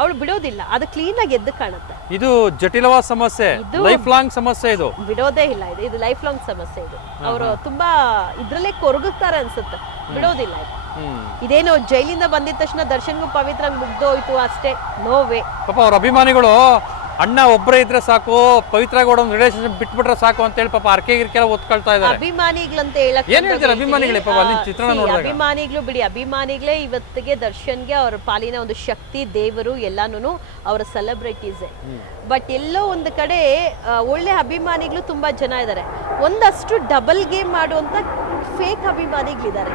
ಅವಳು ಬಿಡೋದಿಲ್ಲ, ಅದು ಕ್ಲೀನ್ ಆಗಿ ಎದ್ದು ಕಾಣುತ್ತೆ. ಇದು ಜಟಿಲವಾದ ಸಮಸ್ಯೆ, ಲೈಫ್ ಲಾಂಗ್ ಸಮಸ್ಯೆ ಇದು. ಬಿಡೋದೇ ಇಲ್ಲ, ಇದು ಲೈಫ್ ಲಾಂಗ್ ಸಮಸ್ಯೆ ಇದು. ಅವರು ತುಂಬಾ ಇದ್ರಲ್ಲೇ ಕೊರಗುತ್ತಾರೆ ಅನ್ಸುತ್ತೆ, ಬಿಡೋದಿಲ್ಲ ಇದು. ಇದೇನು ಜೈಲಿಂದ ಬಂದಿದ ತಕ್ಷಣ ದರ್ಶನ್ಗೂ ಪವಿತ್ರ ಮುಗ್ದೋಯ್ತು ಅಷ್ಟೇ, ನೋವೇ. ಪಾಪ ಅವ್ರ ಅಭಿಮಾನಿಗಳು ಅಣ್ಣ ಒಬ್ಬರೇ ಇದ್ರೆ ಸಾಕು, ಪವಿತ್ರ ಗೌಡ ಒಂದು ರಿಲೇಶನ್ಶಿಪ್ ಬಿಟ್ಬಿಟ್ರೆ ಸಾಕು ಅಂತ ಹೇಳಿ ಪಾಪ ಅರ್ಕೆ ಗಿರ್ಕೆಲ್ಲ ಒತ್ಕೊಳ್ತಾ ಇದ್ದಾರೆ. ಅಭಿಮಾನಿಗಳಂತ ಹೇಳಕ್ ಏನ್ ಹೇಳ್ತಾರೆ ಅಭಿಮಾನಿಗಳೇ? ಪಾಪ ಅಲ್ಲಿ ಚಿತ್ರಣ ನೋಡಿದಾಗ ಅಭಿಮಾನಿಗಳು ಬಿಡಿ, ಅಭಿಮಾನಿಗಳೇ ಇವತ್ತಿಗೆ ದರ್ಶನ್ಗೆ ಅವ್ರ ಪಾಲಿನ ಒಂದು ಶಕ್ತಿ, ದೇವರು ಎಲ್ಲಾನು ಅವರ ಸೆಲೆಬ್ರಿಟೀಸೇ. ಬಟ್ ಎಲ್ಲೋ ಒಂದು ಕಡೆ ಒಳ್ಳೆ ಅಭಿಮಾನಿಗಳು ತುಂಬಾ ಜನ ಇದ್ದಾರೆ, ಒಂದಷ್ಟು ಡಬಲ್ ಗೇಮ್ ಮಾಡುವಂತ ಫೇಕ್ ಅಭಿಮಾನಿಗಳಿದ್ದಾರೆ.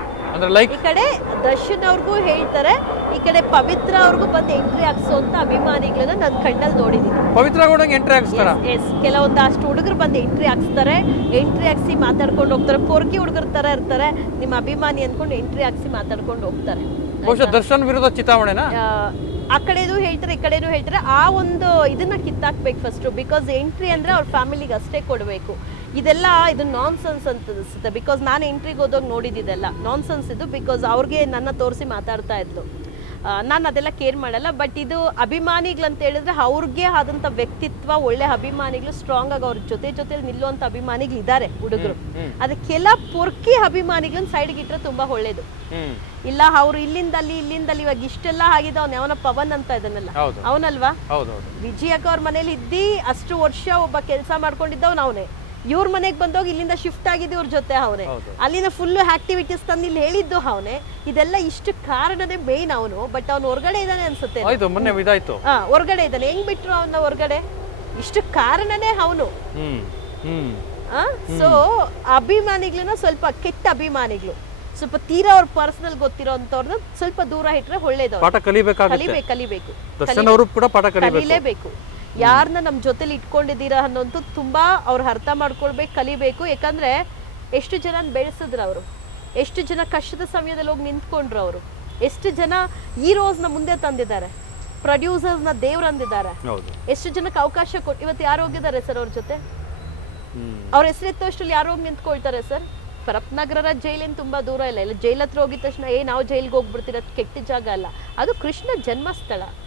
ಈ ಕಡೆ ದರ್ಶನ್ ಅವ್ರಿಗೂ ಹೇಳ್ತಾರೆ, ಈ ಕಡೆ ಪವಿತ್ರ ಅವ್ರಿಗೂ ಬಂದು ಎಂಟ್ರಿ ಹಾಕ್ಸೋಂತ ಅಭಿಮಾನಿಗಳನ್ನ ನಾನು ಕಣ್ಣಲ್ಲಿ ನೋಡಿದೀನಿ. ಪವಿತ್ರ ಗೌಡಂಗೆ ಎಂಟ್ರಿ ಹಾಕ್ಸ್ತಾರ? ಕೆಲವೊಂದಷ್ಟು ಹುಡುಗರು ಬಂದು ಎಂಟ್ರಿ ಹಾಕ್ಸ್ತಾರೆ, ಎಂಟ್ರಿ ಹಾಕ್ಸಿ ಮಾತಾಡ್ಕೊಂಡು ಹೋಗ್ತಾರೆ. ಪೊರ್ಕಿ ಹುಡುಗರ ತರ ಇರ್ತಾರೆ, ನಿಮ್ಮ ಅಭಿಮಾನಿ ಅನ್ಕೊಂಡು ಎಂಟ್ರಿ ಹಾಕ್ಸಿ ಮಾತಾಡ್ಕೊಂಡು ಹೋಗ್ತಾರೆ. ಬಹುಶಃ ದರ್ಶನ್ ವಿರುದ್ಧ ಚಿತಾವಣೆನಾ? ಆ ಕಡೆದು ಹೇಳ್ತಾರೆ, ಈ ಕಡೆನೂ ಹೇಳ್ತಾರೆ. ಆ ಒಂದು ಇದನ್ನ ಕಿತ್ತಾಕ್ಬೇಕು ಫಸ್ಟ್, ಬಿಕಾಸ್ ಎಂಟ್ರಿ ಅಂದ್ರೆ ಅವ್ರ ಫ್ಯಾಮಿಲಿಗೆ ಅಷ್ಟೇ ಕೊಡಬೇಕು. ಇದೆಲ್ಲ ಇದು ನಾನ್ ಸೆನ್ಸ್ ಅಂತ ಅನಿಸುತ್ತೆ. ಬಿಕಾಸ್ ನಾನು ಎಂಟ್ರಿಗೆ ಹೋದಾಗ ನೋಡಿದ್ದೆಲ್ಲ ನಾನ್ ಸೆನ್ಸ್ ಇದು. ಬಿಕಾಸ್ ಅವ್ರಿಗೆ ನನ್ನ ತೋರಿಸಿ ಮಾತಾಡ್ತಾ ಇದ್ಲು, ನಾನು ಅದೆಲ್ಲ ಕೇರ್ ಮಾಡಲ್ಲ. ಬಟ್ ಇದು ಅಭಿಮಾನಿಗಳಂತ ಹೇಳಿದ್ರೆ ಅವ್ರಿಗೆ ಆದಂಥ ವ್ಯಕ್ತಿತ್ವ, ಒಳ್ಳೆ ಅಭಿಮಾನಿಗಳು, ಸ್ಟ್ರಾಂಗ್ ಆಗಿ ಅವ್ರ ಜೊತೆಲಿ ನಿಲ್ಲುವಂಥ ಅಭಿಮಾನಿಗಳು ಇದ್ದಾರೆ ಹುಡುಗರು. ಅದಕ್ಕೆಲ್ಲ ಪೊರ್ಕಿ ಅಭಿಮಾನಿಗಳನ್ನ ಸೈಡ್ಗೆ ಇಟ್ಟರೆ ತುಂಬಾ ಒಳ್ಳೇದು. ಇಲ್ಲ ಅವ್ರು ಇಲ್ಲಿಂದಲ್ಲಿ ಇವಾಗ ಇಷ್ಟೆಲ್ಲ ಆಗಿದೆ, ಅವ್ನು ಯಾವನ ಪವನ್ ಅಂತ ಇದನ್ನೆಲ್ಲ ಅವನಲ್ವಾ? ವಿಜಯಕ್ಕ ಅವ್ರ ಮನೇಲಿ ಇದ್ದಿ ಅಷ್ಟು ವರ್ಷ ಒಬ್ಬ ಕೆಲಸ ಮಾಡ್ಕೊಂಡಿದ್ದವನು ಅವನೇ. ಇವ್ರ ಮನೆಗೆ ಬಂದೋಗಿ ಇಲ್ಲಿಂದ ಶಿಫ್ಟ್ ಆಗಿದ್ದು ಇವ್ರ ಜೊತೆ ಅವನೇ. ಅಲ್ಲಿನ ಫುಲ್ ಆಕ್ಟಿವಿಟೀಸ್ ತಂದು ಇಲ್ಲಿ ಹೇಳಿದ್ದು ಅವನೇ. ಇದೆಲ್ಲ ಇಷ್ಟು ಕಾರಣನೇ ಮೇನ್ ಅವನು. ಬಟ್ ಅವ್ನು ಹೊರಗಡೆ ಇದ್ದಾನೆ ಅನ್ಸುತ್ತೆ. ಹೊರಗಡೆ ಇದ್ದಾನೆ. ಹೆಂಗ್ ಬಿಟ್ರು ಅವನ ಹೊರಗಡೆ? ಇಷ್ಟು ಕಾರಣನೇ ಅವನು. ಸೊ ಅಭಿಮಾನಿಗಳನ್ನ ಸ್ವಲ್ಪ ಕೆಟ್ಟ ಅಭಿಮಾನಿಗಳು, ಸ್ವಲ್ಪ ತೀರಾ ಅವ್ರ ಪರ್ಸನಲ್ ಗೊತ್ತಿರೋ ಅಂತವ್ರನ್ನ ಸ್ವಲ್ಪ ದೂರ ಇಟ್ರೆ ಒಳ್ಳೇದು. ಕಲಿಬೇಕು, ಕಲಿಲೇಬೇಕು. ಯಾರನ್ನ ನಮ್ಮ ಜೊತೆಲಿ ಇಟ್ಕೊಂಡಿದ್ದೀರಾ ಅನ್ನೋಂಥ ತುಂಬಾ ಅವ್ರು ಅರ್ಥ ಮಾಡ್ಕೊಳ್ಬೇಕು, ಕಲಿಬೇಕು. ಯಾಕಂದ್ರೆ ಎಷ್ಟು ಜನ ಬೆಳೆಸಿದ್ರು ಅವರು, ಎಷ್ಟು ಜನ ಕಷ್ಟದ ಸಮಯದಲ್ಲಿ ಹೋಗಿ ನಿಂತ್ಕೊಂಡ್ರು ಅವರು, ಎಷ್ಟು ಜನ ಹೀರೋಸ್ನ ಮುಂದೆ ತಂದಿದ್ದಾರೆ, ಪ್ರೊಡ್ಯೂಸರ್ಸ್ನ ದೇವ್ರು ಅಂದಿದ್ದಾರೆ, ಎಷ್ಟು ಜನಕ್ಕೆ ಅವಕಾಶ ಕೊಟ್ಟು ಇವತ್ತು ಯಾರು ಹೋಗಿದ್ದಾರೆ ಸರ್ ಅವ್ರ ಜೊತೆ? ಅವ್ರ ಹೆಸರೆತ್ತೋ ಅಷ್ಟರಲ್ಲಿ ಯಾರು ಹೋಗಿ ನಿಂತ್ಕೊಳ್ತಾರೆ ಸರ್? ಪರಪ್ನಗರ ಜೈಲೇನು ತುಂಬಾ ದೂರ ಇಲ್ಲ. ಜೈಲ್ ಹತ್ರ ಹೋಗಿದ ತಕ್ಷಣ ನಾವು ಜೈಲ್ಗೆ ಹೋಗ್ಬಿಡ್ತೀರ, ಕೆಟ್ಟ ಜಾಗ ಅಲ್ಲ ಅದು, ಕೃಷ್ಣ ಜನ್ಮಸ್ಥಳ.